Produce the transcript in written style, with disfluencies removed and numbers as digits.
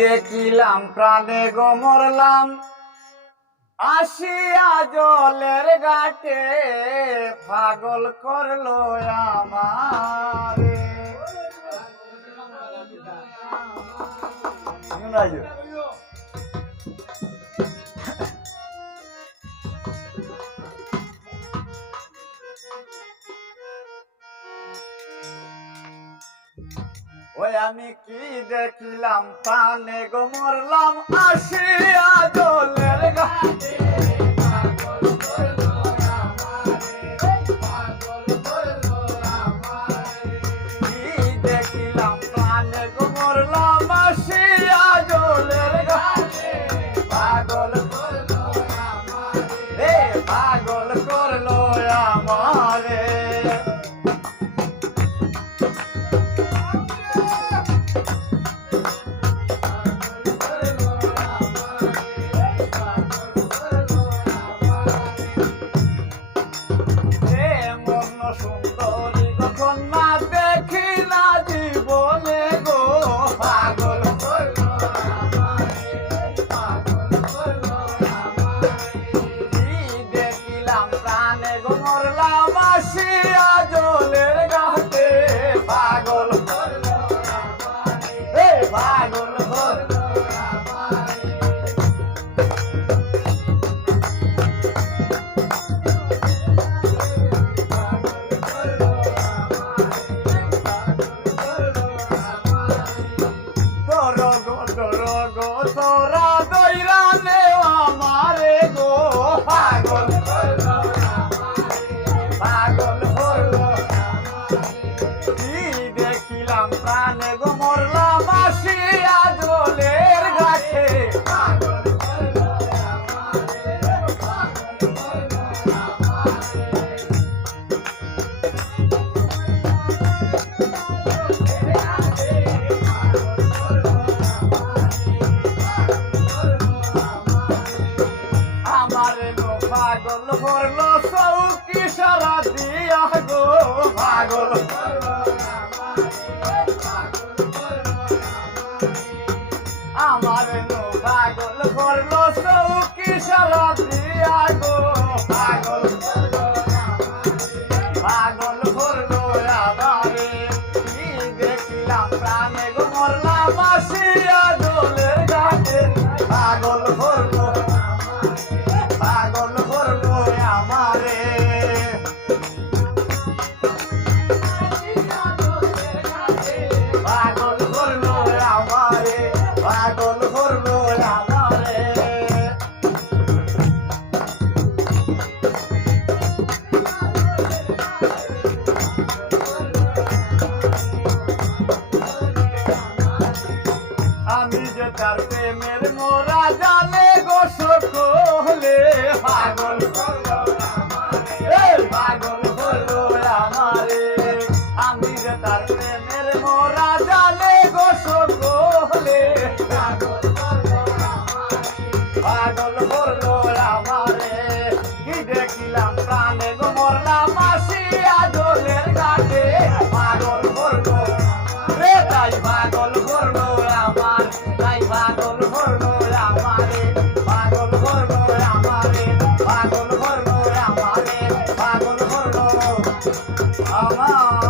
দেখিলাম প্রাণে গো মরলাম আসিয়া জলের ঘাটে পাগল করলো আমারে। ওই আমি কি দেখিলাম প্রাণে গো মরলাম আসিয়া জলের ঘাটে পাগল করলো আমারে, পাগল করলো আমারে। কি দেখিলাম প্রাণে গো মরলাম আসিয়া জলের ঘাটে পাগল করলো আমারে, পাগল করলো আমারে। সুন্দরী যখন না দেখি না জীবনে গো পাগল করলো আমারে, পাগল করলো আমারে। কি দেখিলাম প্রাণে গো মরলাম আসিয়া জলের ঘাটে পাগল করলো আমারে, পাগল করলো আমারে। তোরা দইরা নে আমারে গো পাগল করলো আমারে, পাগল করলো আমারে। কি দেখিলাম প্রাণে গো মরলাম আসিয়া জলের ঘাটে পাগল করলো আমারে, পাগল করলো আমারে। পাগল করলো চৌকি সারা দিয়া গো পাগল করলো আমার পাগল করলো চৌকি সারা দিয়া গো পাগল করলো, পাগল করলো আমারে। কি দেখিলাম প্রাণে গো মরলাম আসিয়া জলের ঘাটে পাগল করলো, পাগল করলো আমারে। পাগল করলো আমারে, পাগল করলো আমারে। আমি যে তার প্রেমের মোরা জানে গো সকলে পাগল করলো আমারে, পাগল করলো আমারে। আমি যে তার প্রেমের মোরা জানে গো সকলে পাগল করলো আমারে, পাগল করলো আমারে। কি দেখিলাম প্রাণে গো মরলাম আসিয়া জলের ঘাটে পাগল করলো রে, তাই পাগল করলো আমার, তাই পাগল করলো আমারে, পাগল করলো আমারে, পাগল করলো আমারে, পাগল করলো আমার।